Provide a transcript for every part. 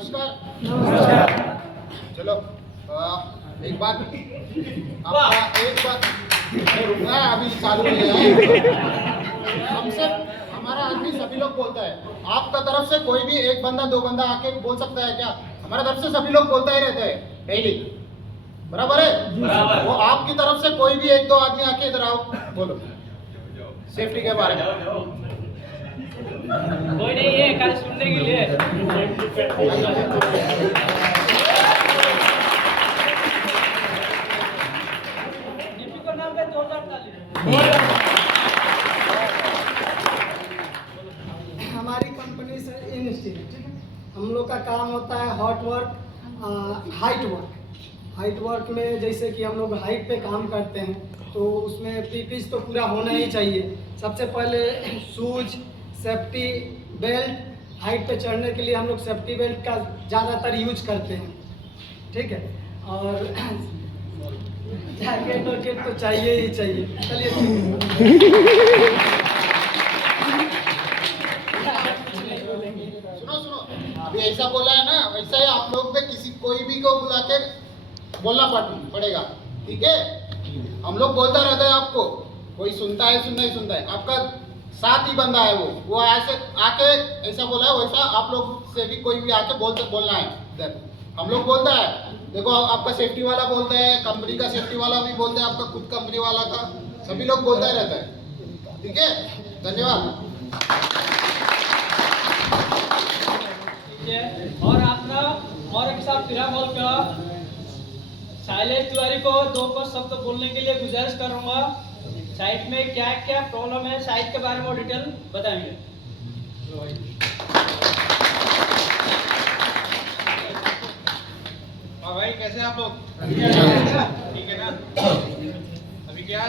नमस्कार। नमस्कार। चलो एक बात रुकना है, अभी चालू नहीं है। हमसे हमारा आदमी सभी लोग बोलता है, आपका तरफ से कोई भी एक बंदा दो बंदा आके बोल सकता है क्या? हमारा तरफ से सभी लोग बोलता ही रहते हैं डेली, बराबर है? बराबर। वो आपकी तरफ से कोई भी एक दो आदमी आके इधर आओ, बोलो सेफ्टी के बारे में। कोई नहीं है कल सुनने के लिए। नाम पे जोरदार ताली। हमारी कंपनी से इंस्टीट्यूट, ठीक है, हम लोग का काम होता है hot work, height work. Height work में जैसे कि हम लोग हाइट पे काम करते हैं तो उसमें पीपीज तो पूरा होना ही चाहिए। सबसे पहले शूज, सेफ्टी बेल्ट, हाइट पे चढ़ने के लिए हम लोग सेफ्टी बेल्ट का ज़्यादातर यूज करते हैं, ठीक है, और जैकेट वैकेट तो चाहिए ही चाहिए। चलिए सुनो, अभी ऐसा बोला है ना, वैसा ही आप लोग पे किसी कोई भी को बुला के बोलना पड़ेगा, ठीक है? हम लोग बोलता रहता है आपको, कोई सुनता है नहीं सुनता है, आपका साथ ही बंदा है वो ऐसे आके ऐसा बोला है, वैसा आप लोग से भी कोई भी आके बोलना है इधर। हम लोग बोलता है, देखो आपका सेफ्टी वाला बोलता है, कंपनी का सेफ्टी वाला भी बोलता है, आपका खुद कंपनी वाला का, सभी लोग बोलता ही रहता है, ठीक है? धन्यवाद। और आपका और एक साथ फिरा बोल का शैलेश तिवारी को दो को शब्द बोलने के लिए गुजारिश करूंगा। साइट में क्या क्या प्रॉब्लम है, साइट के बारे में डिटेल बताएंगे। हाँ भाई, कैसे आप लोग? ठीक है ना? अभी क्या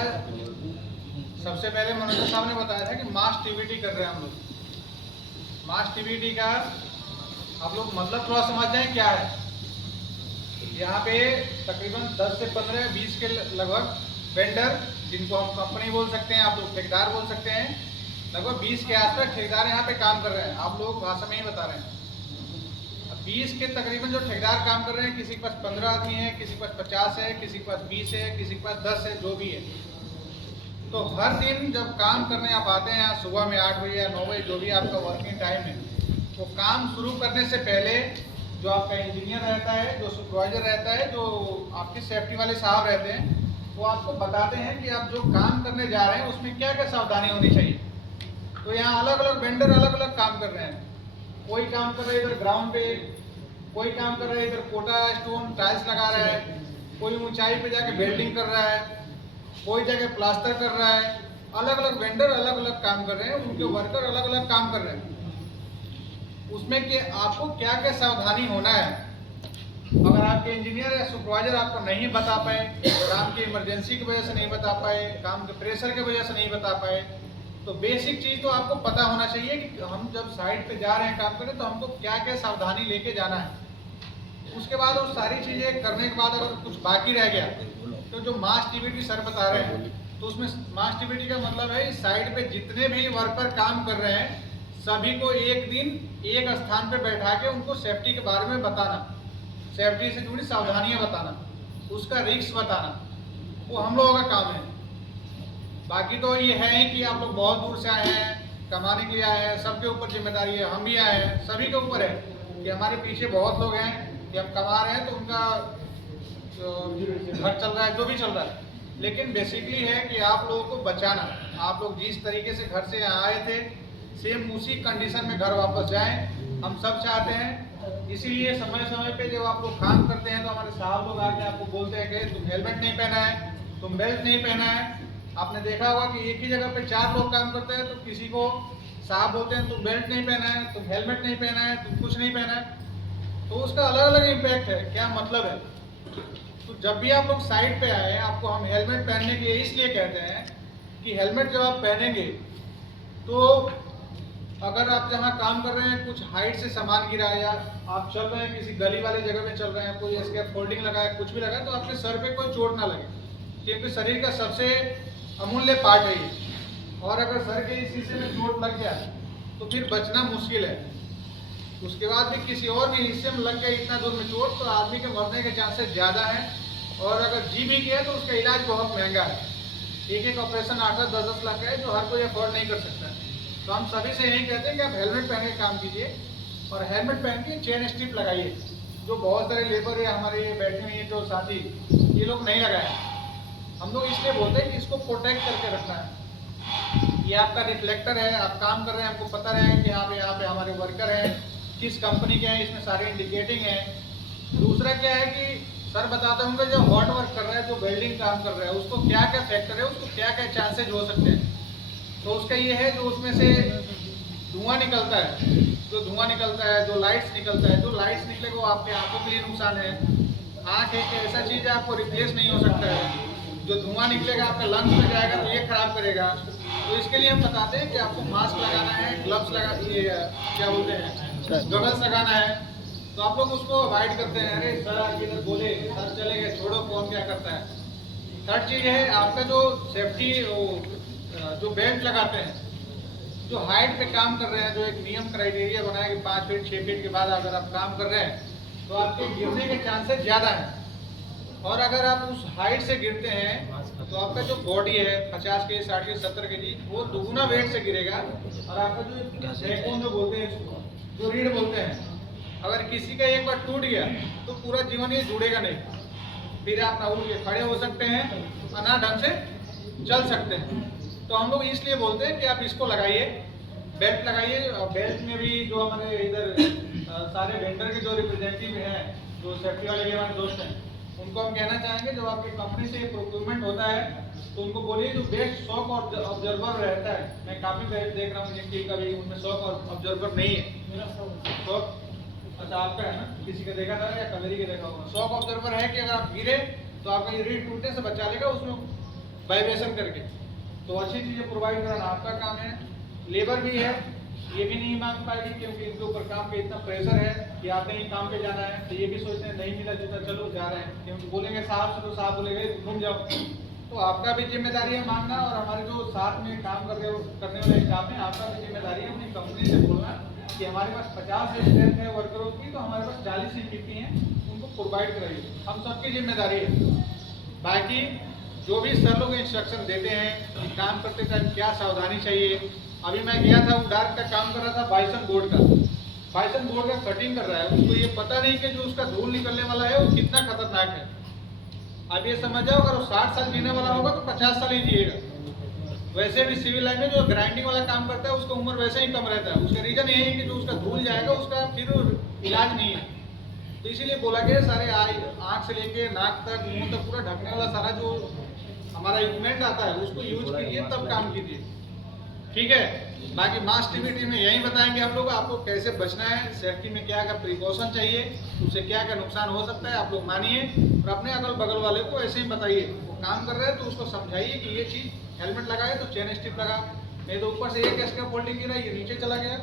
सबसे पहले मनोज साहब ने बताया था कि मास टीवीटी कर रहे हैं हम लोग। मास टीवीटी का आप लोग मतलब थोड़ा समझ जाएं क्या है। यहाँ पे तकरीबन 10 से 15 20 के लगभग वेंडर, जिनको हम कंपनी बोल सकते हैं, आप लोग ठेकेदार बोल सकते हैं, लगभग 20 के आसपास ठेकेदार यहाँ पे काम कर रहे हैं। आप लोग भाषा में ही बता रहे हैं। 20 के तकरीबन जो ठेकेदार काम कर रहे हैं, किसी के पास 15 आदमी है, किसी के पास 50 है, किसी के पास 20 है, किसी के पास 10 है, जो भी है। तो हर दिन जब काम करने आप आते हैं यहाँ सुबह में 8 बजे या 9 बजे, जो भी आपका वर्किंग टाइम है, वो काम शुरू करने से पहले जो आपका इंजीनियर रहता है, जो सुपरवाइजर रहता है, जो आपके सेफ्टी वाले साहब रहते हैं, वो आपको बताते हैं कि आप जो काम करने जा रहे हैं उसमें क्या क्या सावधानी होनी चाहिए। तो यहाँ अलग अलग वेंडर अलग अलग काम कर रहे हैं। कोई काम कर रहा है इधर ग्राउंड पे, कोई काम कर रहा है इधर कोटा स्टोन टाइल्स लगा रहा है, कोई ऊंचाई पे जाके वेल्डिंग कर रहा है, कोई जगह प्लास्टर कर रहा है। अलग अलग वेंडर अलग अलग काम कर रहे हैं, उनके वर्कर अलग अलग काम कर रहे हैं। उसमें कि आपको क्या क्या सावधानी होना है। अगर आपके इंजीनियर या सुपरवाइजर आपको नहीं बता पाए, काम की इमरजेंसी की वजह से नहीं बता पाए, काम के प्रेशर की वजह से नहीं बता पाए, तो बेसिक चीज़ तो आपको पता होना चाहिए कि हम जब साइट पे जा रहे हैं काम करने, तो हमको क्या क्या सावधानी लेके जाना है। उसके बाद वो सारी चीज़ें करने के बाद अगर कुछ बाकी रह गया, तो जो मास टीवीटी सर बता रहे हैं, तो उसमें मास टीवीटी का मतलब है साइट पे जितने भी वर्कर काम कर रहे हैं, सभी को एक दिन एक स्थान पे बैठा के उनको सेफ्टी के बारे में बताना, सेफ्टी से जुड़ी सावधानियां बताना, उसका रिस्क बताना, वो हम लोगों का काम है। बाकी तो ये है कि आप लोग बहुत दूर से आए हैं, कमाने के लिए आए हैं, सबके ऊपर जिम्मेदारी है, हम भी आए हैं, सभी के ऊपर है कि हमारे पीछे बहुत लोग हैं कि हम कमा रहे हैं तो उनका घर चल रहा है, जो भी चल रहा है। लेकिन बेसिकली है कि आप लोगों को बचाना। आप लोग जिस तरीके से घर से यहाँ आए थे, सेम उसी कंडीशन में घर वापस जाएं, हम सब चाहते हैं। इसीलिए समय समय पे जब आप लोग काम करते हैं तो हमारे साहब लोग आके आपको बोलते हैं कि तुम हेलमेट नहीं पहना है, तुम बेल्ट नहीं पहना है। आपने देखा होगा कि एक ही जगह पे 4 लोग काम करते हैं, तो किसी को साहब बोलते हैं तुम बेल्ट नहीं पहना है, तुम हेलमेट नहीं पहना है, तुम कुछ नहीं पहना है। तो उसका अलग अलग इम्पैक्ट है। क्या मतलब है? तो जब भी आप लोग साइड पे आए, आपको हम हेलमेट पहनने के लिए इसलिए कहते हैं कि हेलमेट जब आप पहनेंगे तो अगर आप जहाँ काम कर रहे हैं कुछ हाइट से सामान गिरा है, या आप चल रहे हैं किसी गली वाले जगह में चल रहे हैं, कोई स्कैप फोल्डिंग लगा है, कुछ भी लगा है, तो आपके सर पे कोई चोट ना लगे, क्योंकि शरीर का सबसे अमूल्य पार्ट है ये। और अगर सर के इस हिस्से में चोट लग गया तो फिर बचना मुश्किल है। उसके बाद भी किसी और भी हिस्से में लग गया इतना दूर में चोट, तो आदमी के मरने के चांसेस ज़्यादा हैं। और अगर जी भी गया तो उसका इलाज बहुत महंगा है। एक एक ऑपरेशन 8-8, 10-10 लाख का है, जो हर कोई अफोर्ड नहीं कर सकता। तो हम सभी से यही कहते हैं कि आप हेलमेट पहन के काम कीजिए, और हेलमेट पहन के चेन स्ट्रिप लगाइए। जो बहुत सारे लेबर है हमारे ये बैठे हुए हैं जो साथी, ये लोग नहीं लगाए। हम लोग इसलिए बोलते हैं कि इसको प्रोटेक्ट करके रखना है। ये आपका रिफ्लेक्टर है, आप काम कर रहे हैं, हमको पता रहे कि यहाँ पे हमारे वर्कर हैं, किस कंपनी के हैं, इसमें सारे इंडिकेटिंग है। दूसरा क्या है कि सर बताते होंगे जो हॉट वर्क कर रहा है, जो वेल्डिंग काम कर रहा है, उसको क्या क्या फैक्टर है, उसको क्या क्या चांसेज हो सकते हैं। तो उसका ये है जो उसमें से धुआं निकलता है, जो लाइट्स निकलता है, जो लाइट्स निकलेगा वो आपके आंखों के लिए नुकसान है। आँख एक ऐसा चीज़ है आपको रिप्लेस नहीं हो सकता है। जो धुआं निकलेगा आपके लंग्स में जाएगा तो ये खराब करेगा। तो इसके लिए हम बताते हैं कि आपको मास्क लगाना है, ग्लव्स लगा, ये क्या बोलते हैं, गगल्स लगाना है। तो आप लोग उसको अवॉइड करते हैं, अरे सर आप इधर बोले, सर चले गए, छोड़ो कौन क्या करता है। थर्ड चीज़ है आपका जो सेफ्टी, जो बेल्ट लगाते हैं, जो हाइट पे काम कर रहे हैं, जो एक नियम क्राइटेरिया बनाया कि 5 फीट 6 फीट के बाद अगर आप काम कर रहे हैं तो आपके गिरने के चांसेस ज़्यादा हैं। और अगर आप उस हाइट से गिरते हैं तो आपका जो बॉडी है 50 के 60 के 70 के जी, वो दुगुना वेट से गिरेगा। और आपका जो बैकबोन जो बोलते हैं इसको, जो रीढ़ बोलते हैं, अगर किसी का एक बार टूट गया तो पूरा जीवन ये जुड़ेगा नहीं। फिर आप ना उठ के खड़े हो सकते हैं और ना ढंग से चल सकते हैं। तो हम लोग इसलिए बोलते हैं कि आप इसको लगाइए, बेल्ट लगाइए। और बेल्ट में भी जो हमारे इधर सारे वेंडर के जो रिप्रेजेंटेटिव हैं, जो सेफ्टी वाले भी हमारे दोस्त हैं, उनको हम कहना चाहेंगे जब आपकी कंपनी से प्रोक्योरमेंट होता है तो उनको बोलिए जो बेस्ट शॉक ऑब्जर्वर रहता है। मैं काफ़ी बेल्ट देख रहा हूँ जिनकी कभी उनमें शॉक ऑब्जर्वर नहीं है। शॉक अच्छा आपका है ना, किसी का देखा था या कमेरी के देखा होगा। शॉक ऑब्जर्वर है कि अगर आप गिरे तो आपका ये रीढ़ टूटने से बचा लेगा, उसमें वाइब्रेशन करके। तो अच्छी चीज़ें प्रोवाइड कराना आपका काम है। लेबर भी है, ये भी नहीं मांग पाएगी क्योंकि इनके ऊपर काम पे इतना प्रेशर है कि आते ही काम पे जाना है, तो ये भी सोचते हैं नहीं मिला जूता चलो जा रहे हैं, क्योंकि बोलेंगे साहब से तो साहब बोलेंगे घूम जाओ। तो आपका भी जिम्मेदारी है मांगना, और हमारे जो साथ में काम करने वाले स्टाफ है, आपका भी जिम्मेदारी है अपनी कंपनी से बोलना कि हमारे पास 50 स्ट्रेंथ है वर्करों की, तो हमारे पास 40 ही 50 हैं, उनको प्रोवाइड कराइए। हम सबकी जिम्मेदारी है। बाकी जो भी सर लोग इंस्ट्रक्शन देते हैं कि काम करते टाइम क्या सावधानी चाहिए। अभी मैं गया था, वो डार्क का काम कर रहा था, बाइसन बोर्ड का कटिंग कर रहा है। उसको ये पता नहीं कि जो उसका धूल निकलने वाला है वो कितना खतरनाक है। अब ये समझ जाओ, अगर वो 60 साल जीने वाला होगा तो 50 साल ही जिएगा। वैसे भी सिविल लाइन में जो ग्राइंडिंग वाला काम करता है उसका उम्र वैसे ही कम रहता है। उसका रीजन यही है कि जो उसका धूल जाएगा उसका फिर इलाज नहीं है। तो इसीलिए बोला गया सारे आँख से लेके नाक तक, मुंह तक पूरा ढकने वाला सारा जो हमारा इक्विपमेंट आता है उसको यूज कीजिए, तब काम कीजिए, ठीक है। बाकी मास टीवी में यही बताएंगे हम लोग आपको कैसे बचना है, सेफ्टी में क्या क्या प्रिकॉशन चाहिए, उससे क्या क्या नुकसान हो सकता है। आप लोग मानिए और अपने अगल बगल वाले को ऐसे ही बताइए। वो काम कर रहे हैं तो उसको समझाइए कि ये चीज़ हेलमेट लगाए तो चेन स्ट्रिप लगा, नहीं तो ऊपर से एक इसका फोल्डिंग गिरा, ये नीचे चला गया,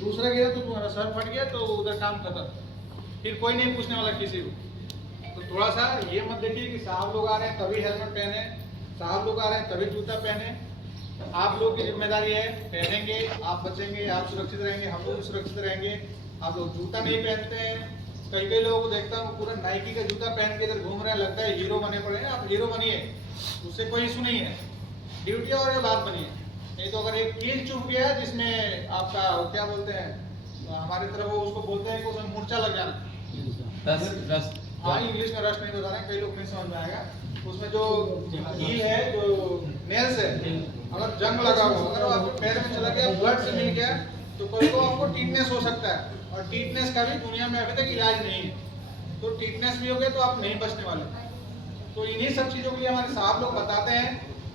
दूसरा गया तो तुम्हारा सर फट गया, तो उधर काम खत्म, फिर कोई नहीं पूछने वाला किसी को। तो थोड़ा सा ये मत देखिए कि साहब लोग आ रहे हैं तभी हेलमेट पहने, साहब लोग आ रहे हैं तभी जूता पहने। आप लोग की जिम्मेदारी है, पहनेंगे आप बचेंगे, आप सुरक्षित रहेंगे, हम लोग भी सुरक्षित रहेंगे। आप लोग जूता नहीं पहनते हैं, कई लोगों को देखता हूँ पूरा नाइकी का जूता पहन के इधर घूम रहे हैं, लगता है हीरो बने पड़े हैं। आप हीरो बनिए, उससे कोई इशू नहीं है, ड्यूटी और ये बात बनिए। नहीं तो अगर एक कील चुभ गया जिसमें आपका क्या बोलते हैं हमारी तरफ वो उसको बोलते हैं कि उसमें मूर्छा लग जाना, हाँ इंग्लिश में रस्ट नहीं बता रहे हैं, कई लोग नहीं समझ में आएगा। उसमें जो कील है, जो नेल्स है, अगर जंग लगा हो, अगर वो आपके पैर में चला गया, ब्लड से मिल गया, तो कोई को आपको टीटनेस हो सकता है। और टीटनेस का भी दुनिया में अभी तक इलाज नहीं है। तो टीटनेस भी हो गया तो आप नहीं बचने वाले। तो इन्हीं सब चीज़ों के लिए हमारे साहब लोग बताते हैं।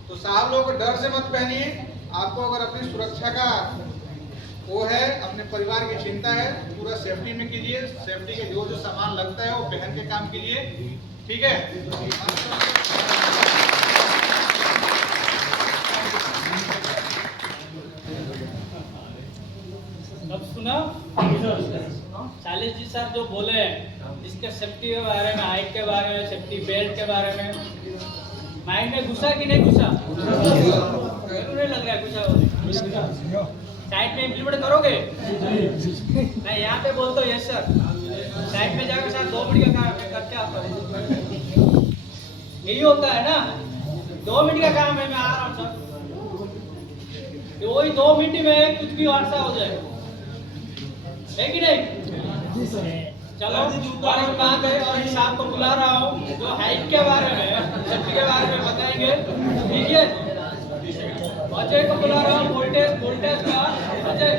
तो साहब लोग डर से मत पहनिए। आपको अगर अपनी सुरक्षा का वो है, अपने परिवार की चिंता है, पूरा सेफ्टी में कीजिए। सेफ्टी के जो सामान लगता है वो पहन के काम कीजिए, ठीक है। अब सुना शालिश जी सर जो बोले हैं इसके सेफ्टी के बारे में, हाइट के बारे में, सेफ्टी बेल्ट के बारे में, माइंड में घुसा कि नहीं घुसा? क्यों नहीं लग रहा है घुसा? साइड में इम्प्लीमेंट करोगे? मैं यहाँ पे बोल यस सर। साइट में जाकर सर 2 मिनट का काम है, करके आता हूँ। यही होता है ना, 2 मिनट का काम है, मैं आ रहा हूँ सर। तो वही 2 मिनट में कुछ भी हादसा हो जाए, है कि नहीं? जी सर। चलो और एक बात है, और हिसाब को बुला रहा हूँ जो हाइट के बारे में, सेफ्टी के बारे में बताएंगे, ठीक है? अजय को बुला रहा हूँ, वोल्टेज का। अजय